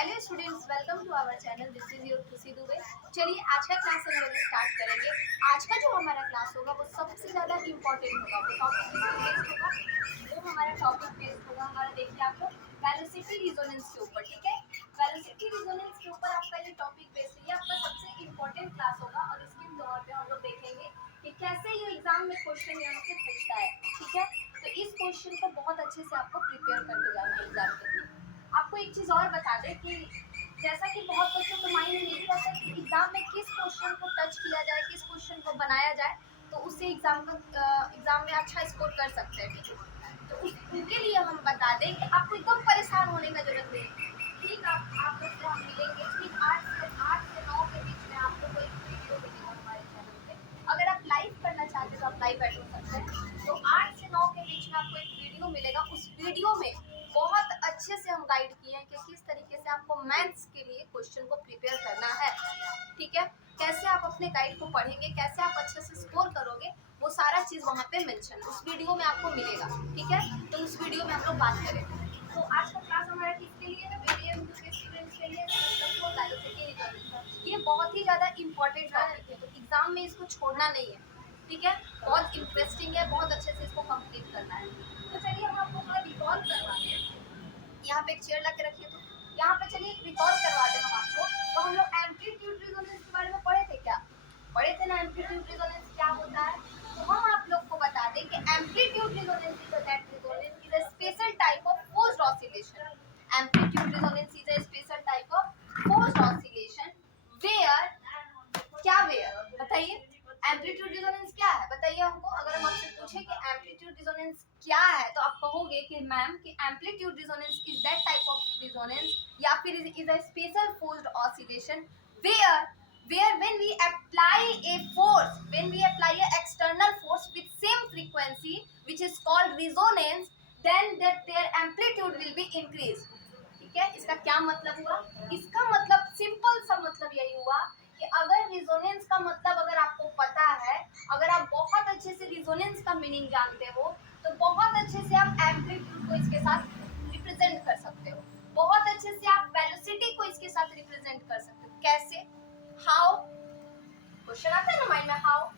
Hello students, welcome to our channel. This is your Khushi Dubey. चलिए आज का क्लास हम लोग स्टार्ट करेंगे। आज का जो हमारा क्लास होगा वो सबसे ज़्यादा इम्पोर्टेंट होगा। वो टॉपिक बेस्ड होगा। वो हमारा टॉपिक बेस्ड होगा। हमारा देखिए आप लोग वेलोसिटी रिजोनेंस के ऊपर, ठीक है। वेलोसिटी रिजोनेंस के ऊपर आपका ये टॉपिक बेस्ड है। ये आपका सबसे इम्पोर्टेंट क्लास होगा और इसके तौर पे हम लोग देखेंगे कि कैसे ये एग्जाम में क्वेश्चन यहाँ से पूछता है, ठीक है। तो इस क्वेश्चन को बहुत अच्छे से आपको प्रिपेयर करके जाना है एग्जाम के लिए। आपको एक चीज़ और बता दें कि जैसा कि बहुत बच्चों को माइंड में नहीं रहता कि एग्जाम में किस क्वेश्चन को टच किया जाए, किस क्वेश्चन को बनाया जाए तो उससे एग्जाम में अच्छा स्कोर कर सकते हैं, ठीक है। तो उनके लिए हम बता दें कि आपको एकदम परेशान होने का जरूरत नहीं है। ठीक, आप लोग से हम मिलेंगे ठीक 8 से 9 के बीच में। आप लोग को एक वीडियो मिलेगा हमारे चैनल पे। अगर आप लाइव करना चाहते हो तो आप लाइव बैठ सकते हैं। तो 8 से 9 के बीच में आपको एक वीडियो मिलेगा। उस वीडियो में बहुत अच्छे से हम गाइड किए हैं कि किस तरीके से आपको मैथ्स के लिए क्वेश्चन को प्रिपेयर करना है, ठीक है। कैसे आप अपने गाइड को पढ़ेंगे, कैसे आप अच्छे से स्कोर करोगे, वो सारा चीज़ वहाँ पे मेंशन उस वीडियो में आपको मिलेगा, ठीक है। तो उस वीडियो में हम लोग बात करेंगे। तो आज का क्लास हमारा किसके लिए है? मीडियम के स्टूडेंट्स के लिए। ये बहुत ही ज़्यादा इम्पोर्टेंट टॉपिक है, तो एग्जाम में इसको छोड़ना नहीं है, ठीक है। बहुत इंटरेस्टिंग है, बहुत अच्छे से इसको कंप्लीट करना है। तो चलिए हम आपको थोड़ा रिकॉल करवाते हैं। यहाँ पे एक चेयर ला के रखिए। तो यहाँ पे चलिए रिकॉल करवा दें हम आपको। तो हम लोग एम्पलीट्यूड रिजोनेंस के बारे में पढ़े थे क्या? पढ़े थे ना, एम्पलीट्यूड रिजोनेंस क्या होता है। तो हम आप लोग को बता दें कि amplitude resonance is that resonance is a special type of forced oscillation. Amplitude resonance is a special type of forced oscillation where, क्या वेयर बताइए। एम्पलीट्यूड रिजोनेंस क्या है बताइए हमको। अगर हम आपसे पूछे कि एम्पलीट्यूड रिजोनेंस क्या है तो आप कहोगे कि मैम कि amplitude resonance is that type of resonance या फिर is a special forced oscillation where when we apply a force, when we apply a external force with same frequency which is called resonance, then that their amplitude will be increased, ठीक है। इसका क्या मतलब हुआ? इसका मतलब simple सा मतलब यही हुआ कि अगर रिजोनेंस का मतलब अगर आपको पता है, अगर आप बहुत अच्छे से रिजोनेंस का मीनिंग जानते हो तो बहुत अच्छे से आप एम्पलीट्यूड को इसके साथ रिप्रेजेंट कर सकते हो। बहुत अच्छे से आप वेलोसिटी को इसके साथ रिप्रेजेंट कर सकते हो। कैसे? हाउ? क्वेश्चन आता है ना माइंड में, हाउ।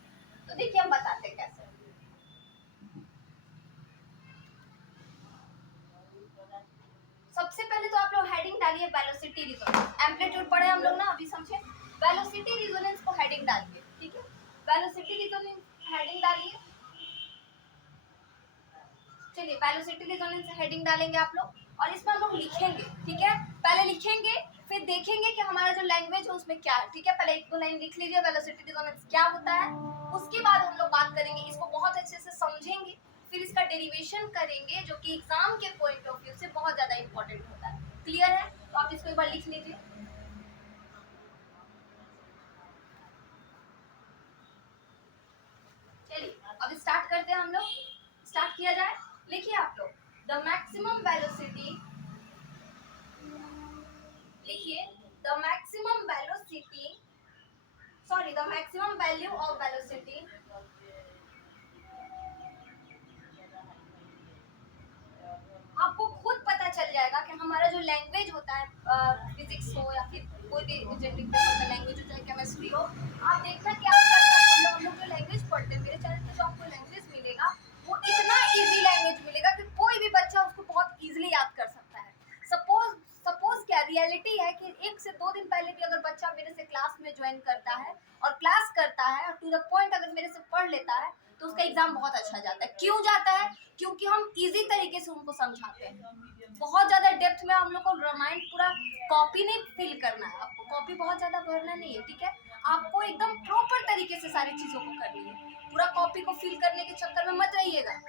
तो देखिए हम बताते हैं कैसे। सबसे पहले तो आप लोग हेडिंग डालिए वेलोसिटी रिजोनेंस। एम्पलीट्यूड पढ़े हम लोग ना, अभी समझे। वेलोसिटी रिजोनेंस को हेडिंग डालिए, ठीक है। वेलोसिटी रिजोनेंस हेडिंग डालिए। चलिए वेलोसिटी रिजोनेंस हेडिंग डालेंगे आप लोग और इसमें हम लोग लिखेंगे, ठीक है। पहले लिखेंगे फिर देखेंगे कि हमारा जो लैंग्वेज है उसमें क्या है, ठीक है। पहले एक दो लाइन लिख लीजिए वेलोसिटी रिजोनेंस क्या होता है। उसके बाद हम लोग बात करेंगे, इसको बहुत अच्छे से समझेंगे, फिर इसका डेरिवेशन करेंगे जो कि एग्जाम के पॉइंट ऑफ व्यू से बहुत ज्यादा इंपॉर्टेंट होता है। क्लियर है? तो आप इसको एक बार लिख लीजिए। चलिए अब स्टार्ट करते हैं हम लोग। स्टार्ट किया जाए। लिखिए आप लोग द मैक्सिमम वेलोसिटी, लिखिए the maximum velocity, sorry the maximum value of velocity आपको खुद पता चल जाएगा कि हमारा जो लैंग्वेज होता है, फिजिक्स हो या फिर कोई भी जेनेरिक लैंग्वेज हो, चाहे केमिस्ट्री हो, आप देखना कि हम लोग जो लैंग्वेज पढ़ते हैं, मेरे चैनल पे जो आपको लैंग्वेज मिलेगा वो इतना इजी लैंग्वेज मिलेगा कि कोई भी बच्चा उसको बहुत इजीली याद कर सकता है। सपोज सपोज क्या रियलिटी है कि 1 से 2 दिन पहले भी अगर बच्चा मेरे से क्लास में ज्वाइन करता है और क्लास करता है और टू द पॉइंट अगर मेरे से पढ़ लेता है तो उसका एग्जाम बहुत अच्छा जाता है। क्यों जाता है? क्योंकि हम इजी तरीके से उनको समझाते हैं। बहुत ज्यादा डेप्थ में हम लोग को रामायण पूरा कॉपी नहीं फिल करना है, आपको कॉपी बहुत ज्यादा भरना नहीं है, ठीक है। आपको एकदम प्रॉपर तरीके से सारी चीजों को करनी है। पूरा कॉपी को फिल करने के चक्कर में मत रहिएगा।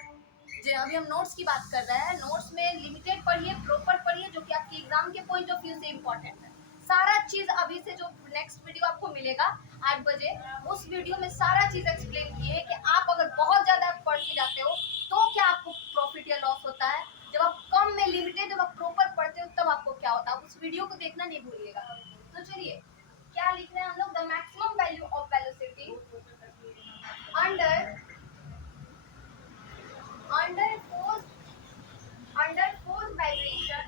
जो अभी हम नोट्स की बात कर रहे हैं, नोट्स में लिमिटेड पढ़िए, प्रॉपर पढ़िए, जो कि आपके एग्जाम के पॉइंट ऑफ व्यू से इम्पोर्टेंट है। सारा चीज अभी से जो नेक्स्ट वीडियो आपको मिलेगा 8 बजे, उस वीडियो में सारा चीज एक्सप्लेन किए कि आप अगर बहुत ज्यादा पढ़ के जाते हो तो क्या आपको प्रॉफिट या लॉस होता है, जब आप कम में लिमिटेड जब आप प्रॉपर पढ़ते हो तब आपको क्या होता है। उस वीडियो को देखना नहीं भूलिएगा। तो चलिए क्या लिख रहे हैं हम लोग, the maximum value of velocity under under force vibration,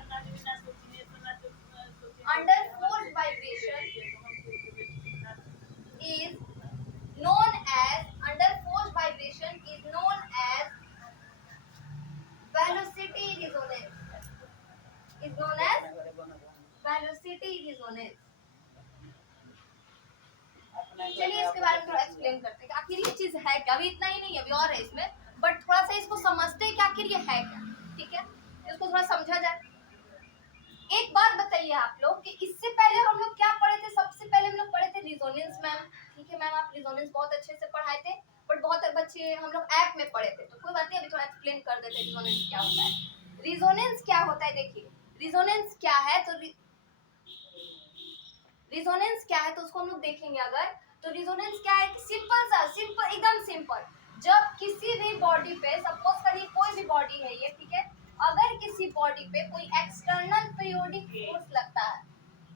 velocity resonance. चलिए इसके बारे में थोड़ा एक्सप्लेन करते हैं कि आखिर ये चीज है क्या। अभी इतना ही नहीं है, अभी और है इसमें, बट थोड़ा सा इसको समझते हैं कि आखिर ये है क्या। ठीक है, इसको थोड़ा समझा जाए। एक बात बताइए आप लोग कि इससे पहले हम लोग क्या पढ़े थे। सबसे पहले हम लोग पढ़े थे रिजोनेंस मैम। ठीक है मैम, आप रिजोनेंस बहुत अच्छे से पढ़ाए थे, बट बहुत बच्चे हम लोग ऐप में पढ़े थे, तो कोई बात नहीं, अभी थोड़ा एक्सप्लेन कर देते हैं रिजोनेंस क्या होता है। रिजोनेंस क्या होता है, देखिए रिजोनेंस क्या है। तो रिजोनेंस क्या है तो उसको हम लोग देखेंगे अगर। तो रिजोनेंस क्या है कि सिंपल सा, सिंपल एकदम सिंपल, जब किसी भी बॉडी पे, सपोज करिए कोई भी बॉडी है ये, ठीक है, अगर किसी बॉडी पे कोई एक्सटर्नल पीरियोडिक फोर्स लगता है,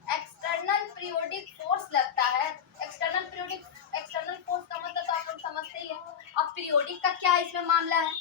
एक्सटर्नल पीरियोडिक फोर्स लगता है, एक्सटर्नल फोर्स का मतलब तो आप लोग समझते ही हैं। अब पीरियोडिक का क्या इसमें मामला है,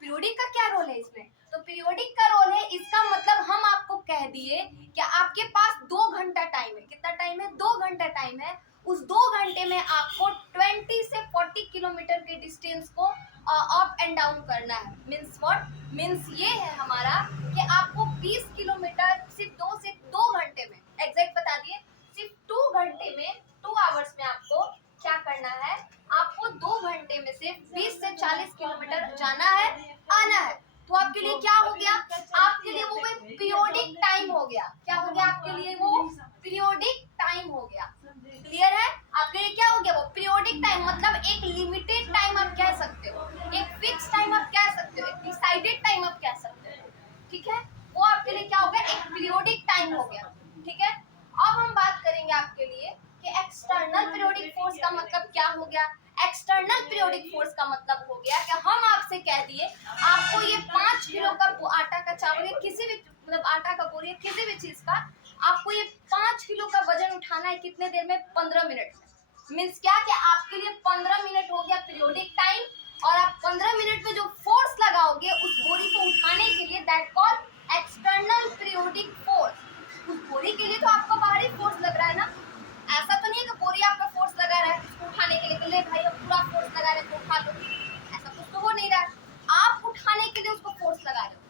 पीरियोडिक का क्या रोल है इसमें। तो पीरियोडिक का रोल है, इसका मतलब हम आपको कह दिए कि आपके पास 2 घंटा टाइम है। कितना टाइम है, 2 घंटा टाइम है। उस 2 घंटे में आपको 20 से 40 किलोमीटर के डिस्टेंस को अप एंड डाउन करना है। मीन्स व्हाट, मीन्स ये है हमारा कि आपको 20 किलोमीटर सिर्फ 2 घंटे में, एग्जैक्ट बता दिए, सिर्फ 2 घंटे में, 2 आवर्स में आपको क्या करना है, आपको 2 घंटे में से 20 से 40 किलोमीटर जाना है, आना है। तो आपके लिए क्या हो गया, आपके लिए वो पीरियोडिक टाइम हो गया। क्या हो गया आपके लिए, वो पीरियोडिक टाइम हो गया। क्लियर है, आपके लिए क्या हो गया, वो पीरियोडिक टाइम। मतलब एक लिमिटेड टाइम आप कह सकते हो, एक फिक्स टाइम आप कह सकते हो, एक डिसाइडेड टाइम आप कह सकते हो। ठीक है, वो आपके लिए क्या हो गया, एक पीरियोडिक टाइम हो गया। ठीक है, अब हम बात करेंगे आपके लिए कि एक्सटर्नल पीरियोडिक फोर्स का मतलब क्या हो गया। एक्सटर्नल पीरियोडिक फोर्स का मतलब हो गया कि हम आपसे कह दिए आपको ये 5 किलो का आटा का चावल या किसी भी, मतलब आटा का बोरिए किसी भी चीज का, आपको ये 5 किलो का वजन उठाना है कितने देर में, 15 मिनट में। मीन्स क्या कि आपके लिए 15 मिनट हो गया पीरियोडिक टाइम, और आप 15 मिनट में जो फोर्स लगाओगे उस बोरी को उठाने के लिए, that called external periodic force. उस बोरी के लिए तो आपका बाहरी फोर्स लग रहा है ना, ऐसा तो नहीं है कि बोरी आपका फोर्स लगा रहा है उसको उठाने के लिए, तो ले भाई अब पूरा फोर्स लगा रहे तो उठा लो, ऐसा कुछ तो हो नहीं रहा है। आप उठाने के लिए उसको फोर्स लगा रहे हो,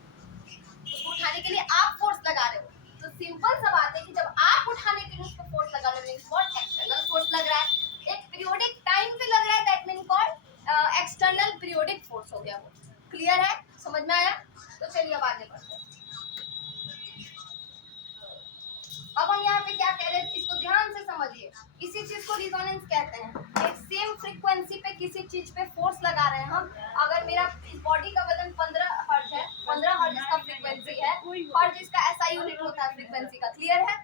उसको उठाने के लिए आप फोर्स लगा रहे हो। तो सिंपल सा बात है कि जब आप उठाने के लिए उसको फोर्स लगा रहे हो, मींस व्हाट, एक्सटर्नल फोर्स लग रहा है, एक पीरियोडिक टाइम पे लग रहा है, that mean called external periodic force हो गया वो। क्लियर है, समझ में आया। तो चलिए अब आगे बढ़ते हैं। अब हम यहाँ पे क्या कह रहे हैं, इसको ध्यान से समझिए। इसी चीज को रिजोनेंस कहते हैं। एक सेम फ्रीक्वेंसी पे किसी चीज पे फोर्स लगा रहे हैं हम। अगर मेरा इस बॉडी का वजन 15 हर्ट्ज है, 15 हर्ट्ज इसका फ्रीक्वेंसी है, हर्ट्ज इसका ऐसा यूनिट होता है फ्रीक्वेंसी का। क्लियर है,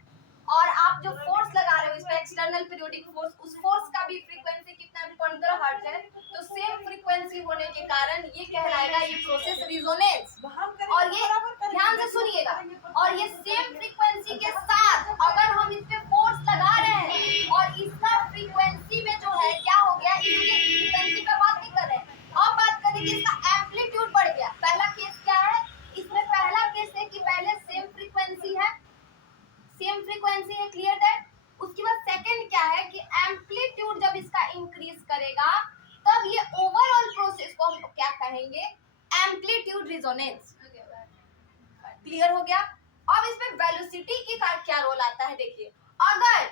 और आप जो फोर्स लगा रहे हो इस पे एक्सटर्नल पीरियोडिक फोर्स, उस फोर्स का भी फ्रीक्वेंसी कितना है, 15 हर्ट्ज है। तो सेम फ्रीक्वेंसी होने के कारण ये कहलाएगा ये प्रोसेस रिजोनेंस। और ये ध्यान से सुनिएगा, और ये सेम फ्रीक्वेंसी के साथ अगर हम इस पे फोर्स लगा रहे हैं और इसका फ्रीक्वेंसी में जो है क्या हो गया, इसके फ्रीक्वेंसी पे बात नहीं कर रहे हैं, अब बात करेंगे इसका एम्पलीट्यूड बढ़ गया। पहला केस क्या है, इसमें पहला केस है कि पहले सेम फ्रीक्वेंसी है, सेम फ्रीक्वेंसी है, क्लियर दैट। उसके बाद सेकंड क्या है कि एम्पलीट्यूड जब इसका इंक्रीज करेगा तब ये ओवरऑल प्रोसेस को हम क्या कहेंगे, एम्पलीट्यूड रिजोनेंस। क्लियर हो गया। अब इसमें वेलोसिटी की का क्या रोल आता है, देखिए अगर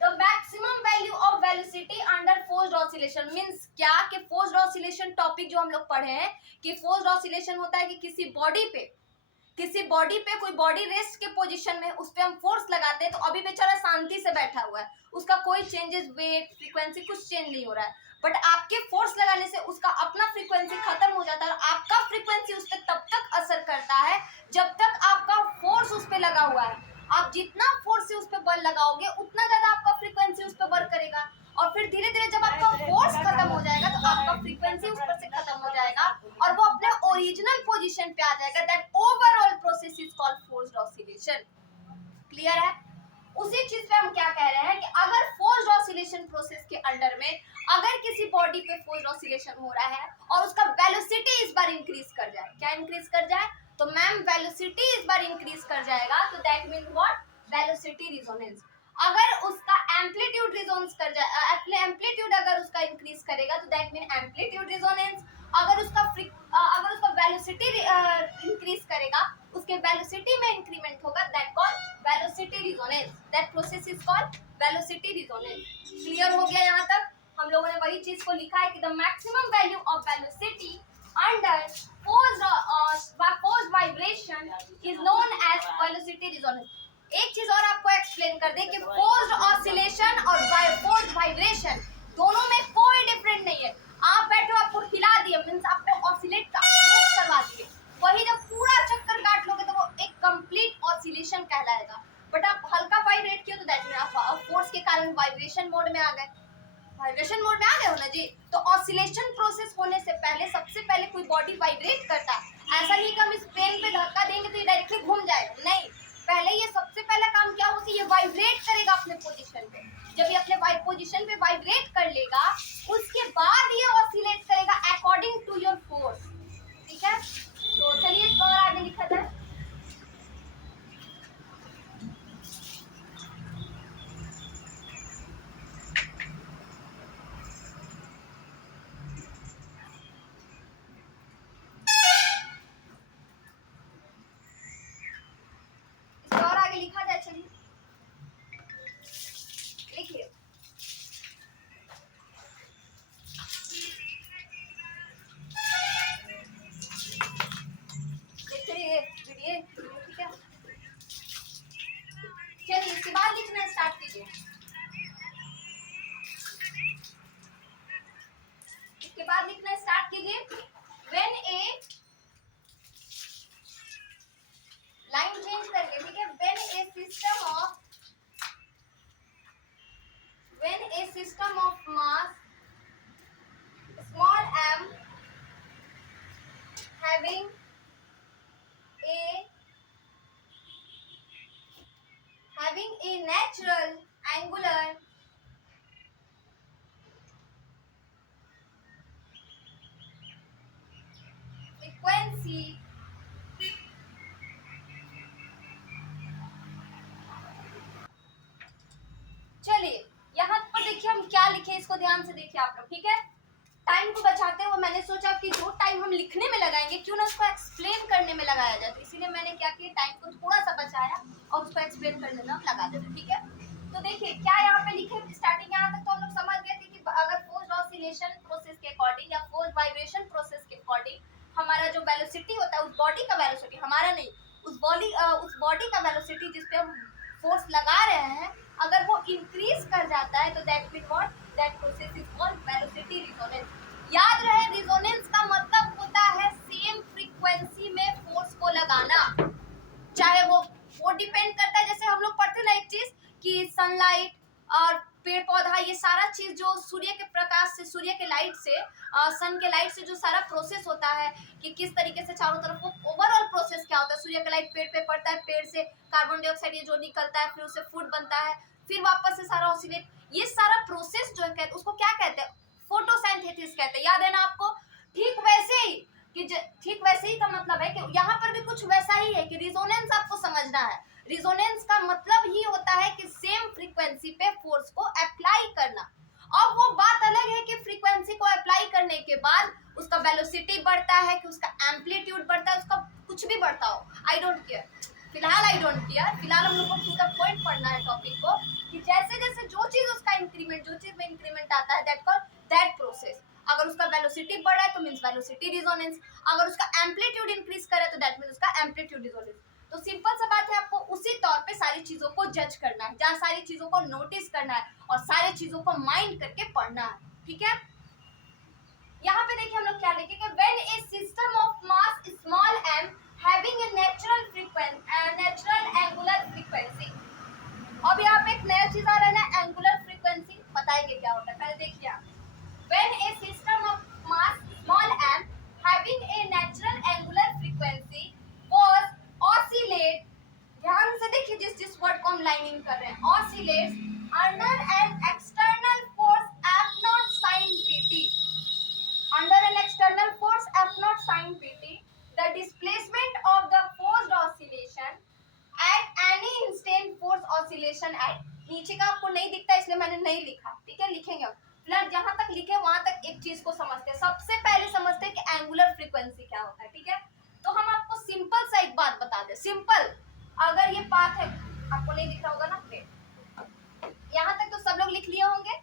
the maximum value of velocity under forced oscillation, means क्या कि फोर्स्ड ऑसिलेशन टॉपिक जो हम लोग पढ़े हैं कि फोर्स्ड ऑसिलेशन होता है कि किसी बॉडी पे कोई बॉडी रेस्ट के पोजीशन में उस पे हम फोर्स लगाते हैं, तो अभी बेचारा शांति से बैठा हुआ है, उसका कोई चेंजेस, वेट, फ्रीक्वेंसी कुछ चेंज नहीं हो रहा है, बट आपके फोर्स लगाने से उसका अपना फ्रीक्वेंसी खत्म हो जाता है और आपका फ्रीक्वेंसी उस पर तब तक असर करता है जब तक आपका फोर्स उस पर लगा हुआ है। आप जितना फोर्स से उस पर बल लगाओगे उतना ज्यादा आपका फ्रीक्वेंसी उस पर वर्क करेगा, और फिर धीरे धीरे जब आपका फोर्स खत्म हो जाएगा तो आपका फ्रीक्वेंसी उस पर से खत्म हो जाएगा और वो अपने ओरिजिनल पोजीशन पे आ जाएगा। That overall process is called forced oscillation. Clear है। उसी चीज पे हम क्या कह रहे हैं कि अगर फोर्स्ड ऑसिलेशन प्रोसेस के अंडर में अगर किसी बॉडी पे फोर्स्ड ऑसिलेशन हो रहा है और उसका वेलोसिटी इस बार इंक्रीज कर जाए, क्या इंक्रीज कर जाए, तो मैम वेलोसिटी इस बार इंक्रीज कर जाएगा, तो that mean what, velocity resonance. अगर उसका एम्पलीट्यूड रिजोनेंस कर जाए, एम्पलीट्यूड अगर उसका इंक्रीज करेगा तो दैट मीन एम्पलीट्यूड रिजोनेंस। अगर उसका वेलोसिटी इंक्रीज करेगा, उसके वेलोसिटी में इंक्रीमेंट होगा, that called velocity resonance. That process is called velocity resonance. Clear हो गया यहाँ तक? हम लोगों ने वही चीज को लिखा है कि the maximum value of velocity under forced vibration is known as velocity resonance. एक चीज और आपको एक्सप्लेन कर दे कि फोर्स्ड ऑसिलेशन और फोर्स्ड वाइब्रेशन दोनों में कोई डिफरेंट नहीं है. आप बैठो, आपको हिला दिए मींस आपको ऑसिलेट करवा दिए, वही जब पूरा चक्कर काट लोगे तो वो एक कंप्लीट ऑसिलेशन कहलाएगा. बट आप हल्का वाइब्रेट किए तो दैट मीन आप फोर्स के कारण वाइब्रेशन मोड में आ गए. वाइब्रेशन मोड में आ गए हो ना जी. तो ऑसिलेशन प्रोसेस होने से पहले सबसे पहले कोई बॉडी वाइब्रेट करता है. ऐसा नहीं कि हम इस पेन पे धक्का देंगे तो ये डायरेक्टली घूम जाएगा, नहीं. पहले ये सबसे पहला काम क्या होगा, ये वाइब्रेट करेगा अपने पोजीशन पे. जब ये अपने पोजीशन पे वाइब्रेट कर लेगा उसके बाद ये ऑसिलेट करेगा अकॉर्डिंग टू योर फोर्स. ठीक है, तो चलिए इसको और आगे लिखा जाए. इसको और आगे लिखा जाए. चलिए लिखिए. ठीक है, चलिए इसके बाद लिखना स्टार्ट कीजिए. इसके बाद लिखना स्टार्ट कीजिए. व्हेन ए लाइन चेंज करके, ठीक है, when A system of mass small m having a natural angular frequency चलिए यहाँ पर देखिए हम क्या लिखे, इसको ध्यान से देखिए आप लोग. ठीक है, टाइम को बचाते हुए मैंने सोचा कि जो टाइम हम लिखने में लगाएंगे क्यों ना उसको एक्सप्लेन करने में लगाया जाए. तो इसीलिए मैंने क्या किया, टाइम को थोड़ा सा बचाया और उसको एक्सप्लेन करने में लगा देते. ठीक है, तो देखिए क्या यहाँ पे लिखे. स्टार्टिंग यहाँ तक तो हम लोग समझ गए थे कि अगर फोर्स्ड ऑसिलेशन प्रोसेस के अकॉर्डिंग या फोर्स्ड वाइब्रेशन प्रोसेस के अकॉर्डिंग हमारा जो वेलोसिटी होता है, उस बॉडी का वेलोसिटी, हमारा नहीं, उस बॉडी का वेलोसिटी जिस पे हम फोर्स लगा रहे हैं, अगर वो इंक्रीज कर जाता है तो that mean what, that process is called velocity resonance. याद रहे, रिजोनेंस का मतलब होता है सेम फ्रीक्वेंसी में फोर्स को लगाना. चाहे वो डिपेंड करता है, जैसे हम लोग पढ़ते ना एक चीज कि सनलाइट और पेड़ पौधा, ये सारा चीज जो सूर्य के प्रकाश से, सूर्य के लाइट से, सन के लाइट से जो सारा प्रोसेस होता है कि किस तरीके से चारों तरफ, वो ओवरऑल प्रोसेस क्या होता है. सूर्य का लाइट पेड़ पे पड़ता है, पेड़ से कार्बन डाइऑक्साइड ये जो निकलता है, फिर उससे फूड बनता है, फिर वापस से सारा ऑसिलेट, ये सारा प्रोसेस जो है उसको क्या कहते हैं, फोटोसिंथेसिस कहते हैं. याद है ना आपको. ठीक वैसे ही ठीक वैसे ही का मतलब है कि यहाँ पर भी कुछ वैसा ही है कि रिजोनेंस आपको समझना है. रिजोनेंस का मतलब ही होता है कि सेम फ्रीक्वेंसी पे फोर्स को अप्लाई करना. अब वो बात अलग है कि फ्रीक्वेंसी को अप्लाई करने के बाद उसका वेलोसिटी बढ़ता है, कि उसका एम्पलीट्यूड बढ़ता है, उसका कुछ भी बढ़ता हो, आई डोंट केयर. फिलहाल आई डोंट केयर, फिलहाल हम लोग को टू द पॉइंट पढ़ना है टॉपिक को, कि जैसे जैसे जो चीज उसका इंक्रीमेंट, जो चीज में इंक्रीमेंट आता है, दैट प्रोसेस. अगर उसका वेलोसिटी बढ़ा है तो मींस वेलोसिटी रिजोनेंस, अगर उसका एम्पलीट्यूड इंक्रीज करे तो दैट मींस उसका एम्पलीट्यूड रिजोनेंस. तो सिंपल सा बात है, आपको उसी तौर पे सारी चीजों को जज करना है, जहाँ सारी चीजों को नोटिस करना है और सारी चीजों को माइंड करके पढ़ना है. ठीक है, यहाँ पे देखिए हम लोग क्या लिखेंगे. When A system of mass small m having a natural angular frequency. अब यहाँ पे एक नया चीज आ रहा है ना, एंगुलर फ्रीक्वेंसी. बताएंगे क्या होता है, पहले देखिए आप. When a system of mass small m having a natural angular frequency was oscillate, ध्यान से देखिए जिस वर्ड को हम लाइनिंग कर रहे हैं, oscillates under an external force F naught sin pt. Under an external force F naught sin pt, the displacement of the forced oscillation at any instant force oscillation at. नीचे का आपको नहीं दिखता इसलिए मैंने नहीं लिखा. ठीक है, लिखेंगे अब. फिलहाल जहां तक लिखे वहां तक एक चीज को समझते हैं. सबसे पहले समझते हैं कि एंगुलर फ्रीक्वेंसी क्या होता है. ठीक है, तो हम आपको सिंपल सा एक बात बता दें. सिंपल, अगर ये पाथ है, आपको नहीं दिख रहा होगा ना? यहाँ तक तो सब लोग लिख लिए होंगे।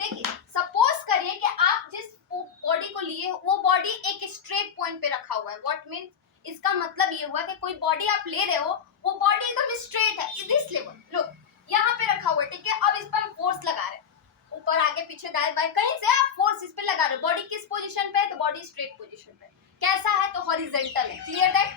देखिए सपोज करिए कि आप जिस बॉडी को लिए वो बॉडी एक स्ट्रेट पॉइंट पे रखा हुआ है। व्हाट मींस, इसका मतलब ये हुआ कि कोई बॉडी आप ले रहे हो, वो बॉडी एकदम स्ट्रेट है, दिस लेवल, लो यहाँ पे रखा हुआ है, ठीक है। अब इस पर हम फोर्स लगा रहे हैं, ऊपर आगे पीछे दाएं बाएं कहीं से आप फोर्स इस पे लगा रहे हो। बॉडी किस पोजीशन पे है? तो बॉडी स्ट्रेट पोजीशन पे। कैसा है? तो हॉरिजॉन्टल है। Clear that?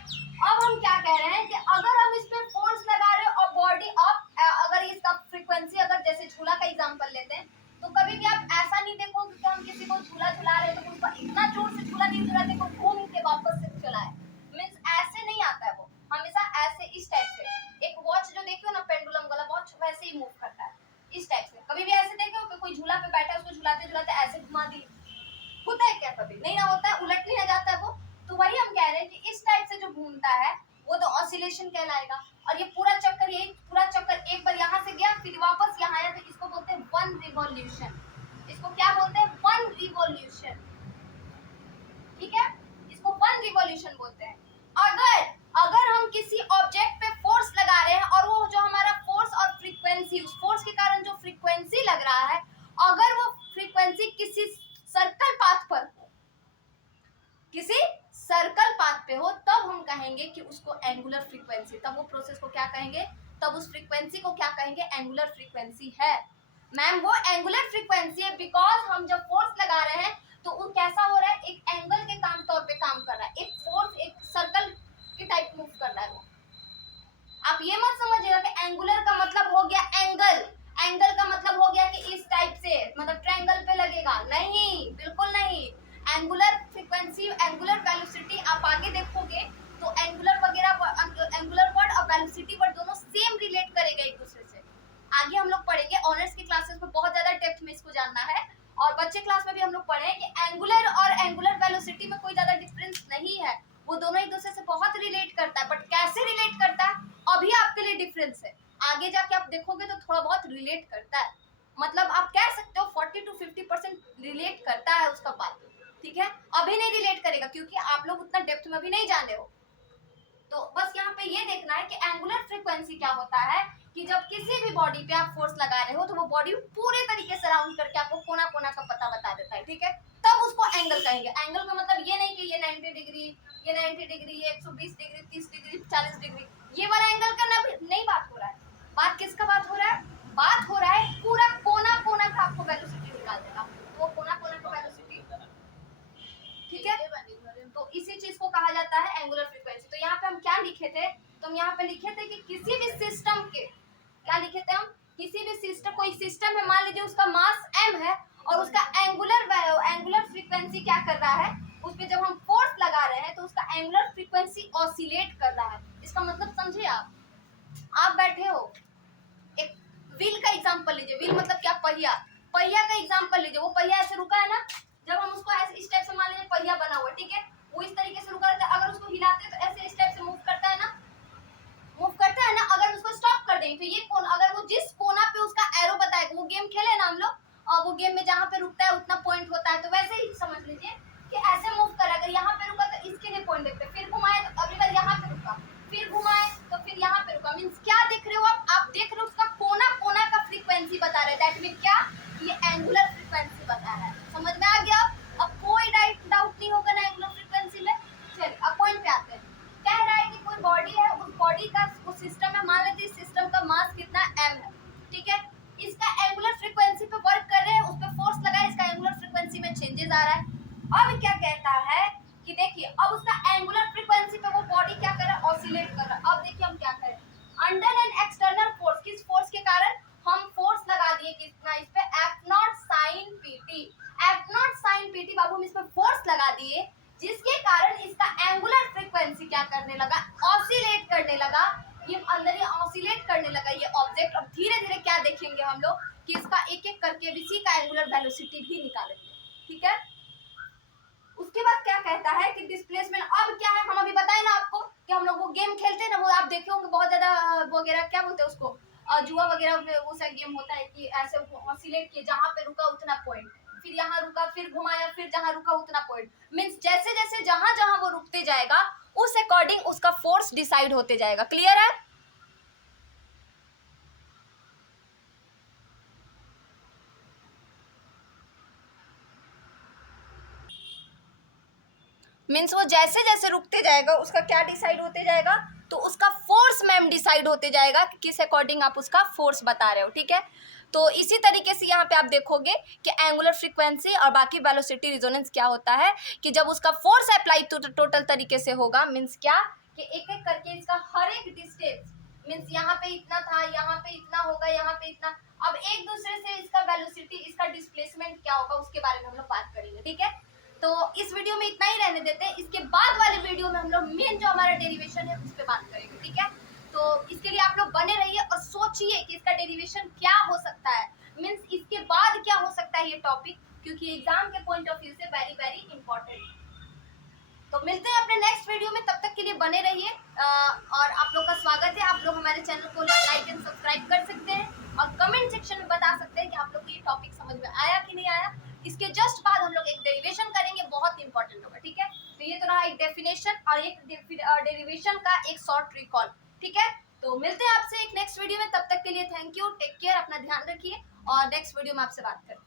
अब हम क्या कह रहे हैं कि अगर हम इस पे फोर्स लगा रहे हो और बॉडी अप, अगर इसका फ्रीक्वेंसी, अगर जैसे झूला का एग्जांपल लेते हैं, तो कभी भी आप ऐसा नहीं देखोगे कि हम किसी को झूला झुला रहे हैं तो उसका इतना जोर से झूला नहीं झुलाते को घूम के वापस से चलाए। मींस ऐसे नहीं आता है, वो हमेशा ऐसे इस टाइप से। एक वॉच जो देखियो ना, पेंडुलम वाला वॉच, वैसे ही मूव करता है इस टाइप से। कभी भी ऐसे देखे हो कि कोई झूला पे बैठा है, उसको झुलाते झुलाते ऐसे घुमा दी, होता है क्या? कभी नहीं ना होता है, उलट नहीं ना जाता है वो। तो वही हम कह रहे हैं कि इस टाइप से जो घूमता है वो तो ऑसिलेशन कहलाएगा। और ये पूरा चक्कर, यही पूरा चक्कर एक बार यहाँ से गया फिर वापस यहाँ आया, तो इसको बोलते हैं वन रिवॉल्यूशन। इसको क्या बोलते हैं? वन रिवॉल्यूशन, ठीक है, इसको वन रिवॉल्यूशन बोलते हैं। अगर अगर हम किसी ऑब्जेक्ट पे फोर्स लगा रहे हैं और वो जो हमारा फोर्स और फ्रीक्वेंसी, उस फोर्स के कारण जो फ्रीक्वेंसी लग रहा है, अगर वो फ्रीक्वेंसी किसी सर्कल पाथ पर हो, किसी सर्कल पाथ पे हो, तब हम कहेंगे कि उसको एंगुलर फ्रीक्वेंसी, तब वो प्रोसेस को क्या कहेंगे? तब उस फ्रीक्वेंसी को क्या कहेंगे? एंगुलर फ्रीक्वेंसी है। मैम वो एंगुलर फ्रीक्वेंसी है बिकॉज हम जब फोर्स लगा रहे हैं तो वो कैसा हो रहा है? एक एंगल के काम तौर पे काम कर रहा है, एक फोर्स एक सर्कल के टाइप मूव कर रहा है वो। आप ये मत समझिएगा कि एंगुलर का मतलब हो गया एंगल, एंगल का मतलब हो गया कि इस टाइप से, मतलब ट्रायंगल पे लगेगा, नहीं, बिल्कुल नहीं। एंगुलर फ्रीक्वेंसी, एंगुलर वेलोसिटी आप आगे देखोगे तो एंगुलर वगैरह, एंगुलर वर्ड और वेलोसिटी वर्ड दोनों सेम रिलेट करेगा एक दूसरे से। आगे हम लोग पढ़ेंगे, ऑनर्स की क्लासेस में बहुत ज्यादा डेप्थ में इसको जानना है। और बच्चे क्लास में भी हम लोग पढ़े कि एंगुलर और एंगुलर वेलोसिटी में कोई ज्यादा डिफरेंस नहीं है, वो दोनों एक दूसरे से बहुत रिलेट करता है। बट कैसे रिलेट करता है अभी आपके लिए डिफरेंस है, आगे जाके आप देखोगे तो थोड़ा बहुत रिलेट करता है। मतलब आप कह सकते हो 40 to 50% रिलेट करता है उसका बात, ठीक है। अभी नहीं रिलेट करेगा क्योंकि आप लोग उतना डेप्थ में अभी नहीं जाने हो। तो बस यहाँ पे ये देखना है कि एंगुलर फ्रीक्वेंसी क्या होता है, कि जब किसी भी बॉडी पे आप फोर्स लगा रहे हो तो वो बॉडी पूरे तरीके से राउंड करके आपको कोना कोना का पता बता देता है, ठीक है। तब उसको एंगल कहेंगे। एंगल का मतलब ये नहीं कि ये 90 डिग्री, ये 90 डिग्री, ये 120 डिग्री, 30 डिग्री, 40 डिग्री, ये वाला एंगल का नहीं बात हो रहा है। बात किसका बात हो रहा है? बात हो रहा है पूरा कोना कोना का आपको वेलोसिटी निकाल देगा, वो कोना कोना का वेलोसिटी, ठीक है। तो इसी चीज को कहा जाता है एंगुलर फ्रीक्वेंसी। तो यहाँ पे हम क्या लिखे थे? तो हम यहाँ पे लिखे थे कि किसी भी सिस्टम के, क्या लिखे थे हम? किसी भी सिस्टम, कोई सिस्टम है, मान लीजिए उसका मास m है और उसका एंगुलर फ्रीक्वेंसी क्या कर रहा है, उस पे जब हम फोर्स लगा रहे हैं तो उसका एंगुलर फ्रीक्वेंसी ऑसिलेट कर रहा है। इसका मतलब समझे आप बैठे हो, एक व्हील का एग्जांपल लीजिए। व्हील मतलब क्या? पहिया। पहिया का एग्जांपल लीजिए, वो पहिया ऐसे रुका है ना, जब हम उसको ऐसे इस टाइप से, मान लीजिए पहिया बना हुआ है, ठीक है, वो इस तरीके से रुका रहता है। अगर उसको हिलाते हैं तो ऐसे इस टाइप से मूव करता है ना, मूव करता है ना। अगर उसको स्टॉप कर दें तो ये कोना, अगर वो जिस कोना पे उसका एरो बताएगा, वो गेम खेले ना हम लोग, और वो गेम में जहाँ पे रुकता है उतना पॉइंट होता है, तो वैसे ही समझ लीजिए कि ऐसे मूव कर, अगर यहाँ पे रुका तो इसके लिए पॉइंट देखते, फिर घुमाए तो अगली बार यहाँ पे रुका, फिर घुमाए तो फिर यहाँ पे रुका। मीन्स क्या देख रहे हो आप देख रहे हो उसका कोना कोना का फ्रीक्वेंसी बता रहे हैं। दैट मीन क्या? ये एंगुलर फ्रीक्वेंसी बता रहा है। समझ में आ गया? अब कोई डाउट नहीं होगा ना एंगुलर फ्रीक्वेंसी में। चलिए अब पॉइंट पे आते हैं। कह रहा है कि कोई बॉडी है, उस बॉडी का उस सिस्टम में, मान लेते हैं सिस्टम का मास कितना m है, ठीक है। इसका एंगुलर फ्रीक्वेंसी पे वर्क कर रहे हैं, उस पे फोर्स लगा है, इसका एंगुलर फ्रीक्वेंसी में चेंजेस आ रहा है। अब क्या कहता है कि देखिए अब उसका एंगुलर फ्रीक्वेंसी पे वो बॉडी क्या कर रहा है? ऑसिलेट कर रहा है। अब देखिए हम क्या करें, अंडर एन एक्सटर्नल फोर्स, किस फोर्स के कारण? हम फोर्स लगा दिए कितना इस पे? F0 sin pt, F0 sin pt बाबू, हम इस पे फोर्स लगा दिए, जिसके कारण इसका एंगुलर फ्रीक्वेंसी क्या करने लगा? ऑसिलेट करने लगा। ये अंदर ही ऑसिलेट करने लगा ये ऑब्जेक्ट। और धीरे धीरे क्या देखेंगे हम लोग कि इसका एक एक करके इसी का एंगुलर वेलोसिटी भी निकालेंगे, ठीक है। उसके बाद क्या कहता है कि डिस्प्लेसमेंट। अब क्या है, हम अभी बताए ना आपको कि हम लोग वो गेम खेलते हैं ना, वो आप देखे होंगे बहुत ज्यादा वगैरह, क्या बोलते हैं उसको, जुआ वगैरह में वो सा गेम होता है कि ऐसे ऑसिलेट किए, जहाँ पे रुका उतना पॉइंट, फिर यहाँ रुका फिर घुमाया, फिर जहां रुका उतना पॉइंट। मीन्स जैसे जैसे जहां जहां वो रुकते जाएगा उस अकॉर्डिंग उसका फोर्स डिसाइड होते जाएगा। क्लियर है? मीन्स वो जैसे जैसे रुकते जाएगा उसका क्या डिसाइड होते जाएगा, तो उसका फोर्स मैम डिसाइड होते जाएगा कि किस अकॉर्डिंग आप उसका फोर्स बता रहे हो। ठीक है, तो इसी तरीके से यहाँ पे आप देखोगे कि एंगुलर फ्रीक्वेंसी और बाकी वेलोसिटी रिजोनेंस क्या होता है कि जब उसका फोर्स अप्लाई टोटल तरीके से होगा, मीन्स क्या कि एक एक करके इसका हर एक डिस्टेंस, मीन्स यहाँ पे इतना था, यहाँ पे इतना होगा, यहाँ पे इतना, अब एक दूसरे से इसका वेलोसिटी, इसका डिस्प्लेसमेंट क्या होगा उसके बारे में हम लोग बात करेंगे। ठीक है, तो इस वीडियो में इतना ही रहने देते हैं। इसके बाद वाले वीडियो में हम लोग मेन जो हमारा डेरिवेशन है उस पर बात करेंगे। ठीक है, तो इसके लिए आप लोग बने रहिए और सोचिए कि इसका डेरिवेशन क्या हो सकता है, मीन्स इसके बाद क्या हो सकता है ये टॉपिक, क्योंकि एग्जाम के पॉइंट ऑफ व्यू से वेरी वेरी इंपॉर्टेंट। तो मिलते हैं अपने नेक्स्ट वीडियो में, तब तक के लिए बने रहिए। और आप लोग का स्वागत है, आप लोग हमारे चैनल को लाइक एंड सब्सक्राइब कर सकते हैं और कमेंट सेक्शन में बता सकते हैं कि आप लोग को ये टॉपिक समझ में आया कि नहीं आया। इसके जस्ट बाद हम लोग एक डेरिवेशन करेंगे, बहुत इंपॉर्टेंट होगा। ठीक है, तो ये तो रहा एक डेफिनेशन और एक डेरिवेशन का एक शॉर्ट रिकॉल। ठीक है, तो मिलते हैं आपसे एक नेक्स्ट वीडियो में, तब तक के लिए थैंक यू, टेक केयर, अपना ध्यान रखिए और नेक्स्ट वीडियो में आपसे बात करते हैं।